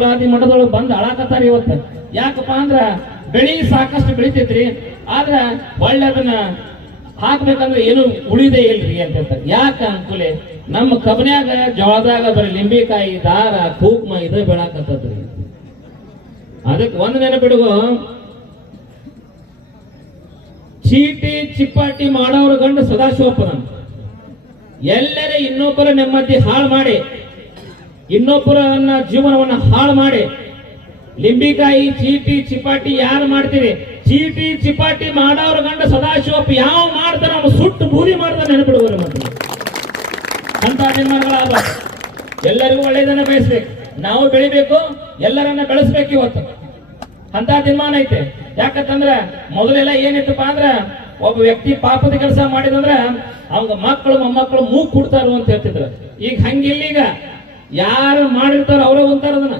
ಮಠದೊಳಗೆ ಬಂದು ಅಳಾಕತ್ತಾರ ಇವತ್ತು. ಯಾಕಪ್ಪ ಅಂದ್ರ ಬೆಳಿ ಸಾಕಷ್ಟು ಬೆಳಿತೈತ್ರಿ, ಆದ್ರ ಒಳ್ಳೆ ಅದನ್ನ ಹಾಕ್ಬೇಕಂದ್ರೆ ಏನು ಉಳಿದೇ ಇಲ್ರಿ ಅಂತ ಹೇಳ್ತಾರೆ. ಯಾಕ ಅನ್ಕೂಲೆ ನಮ್ಮ ಕಬನ್ಯಾಗ ಜೋಳದಾಗ ಬರೀ ಲಿಂಬೆಕಾಯಿ, ದಾರ, ಕೂಕ್ಮ ಇದು ಬೆಳಾಕತ್ತದ್ರಿ. ಅದಕ್ಕೆ ಒಂದ್ ನೆನಪಿಡುಗು, ಚೀಟಿ ಚಿಪ್ಪಾಟಿ ಮಾಡೋರು ಗಂಡು ಸದಾಶಿವಪ್ಪನ. ಎಲ್ಲರೇ ಇನ್ನೊಬ್ಬರ ನೆಮ್ಮದಿ ಹಾಳು ಮಾಡಿ, ಇನ್ನೊಬ್ಬರನ್ನ ಜೀವನವನ್ನ ಹಾಳು ಮಾಡಿ, ಲಿಂಬಿಕಾಯಿ ಚೀಟಿ ಚಿಪಾಟಿ ಯಾರು ಮಾಡ್ತೀರಿ? ಚೀಟಿ ಚಿಪಾಟಿ ಮಾಡೋರ ಗಂಡ ಸದಾಶಿವಪ್ಪ ಯಾವ ಮಾಡ್ತಾರ ಅವನು ಸುಟ್ಟು ಬೂದಿ ಮಾಡ್ತಾನೆ ನೆನಪಿಡುವರು. ಮತ್ತೆ ಅಂತ ನಿರ್ಮಾಣಗಳಾದ ಎಲ್ಲರಿಗೂ ಒಳ್ಳೆಯದನ್ನ ಬಯಸ್ಬೇಕು, ನಾವು ಬೆಳಿಬೇಕು, ಎಲ್ಲರನ್ನ ಬೆಳೆಸ್ಬೇಕು. ಇವತ್ತು ಅಂತ ತೀರ್ಮಾನ ಐತೆ. ಯಾಕಂತಂದ್ರ ಮೊದಲೆಲ್ಲ ಏನಿತ್ತಪ್ಪ ಅಂದ್ರ ಒಬ್ಬ ವ್ಯಕ್ತಿ ಪಾಪದ ಕೆಲಸ ಮಾಡಿದಂದ್ರ ಅವಂಗ ಮಕ್ಕಳು ಮೊಮ್ಮಕ್ಕಳು ಮೂಗ್ ಕೊಡ್ತಾರು ಅಂತ ಹೇಳ್ತಿದ್ರು. ಈಗ ಹಂಗಿಲ್ಲ, ಈಗ ಯಾರು ಮಾಡಿರ್ತಾರ ಅವ್ರ ಅಂತಾರ ಅದನ್ನ.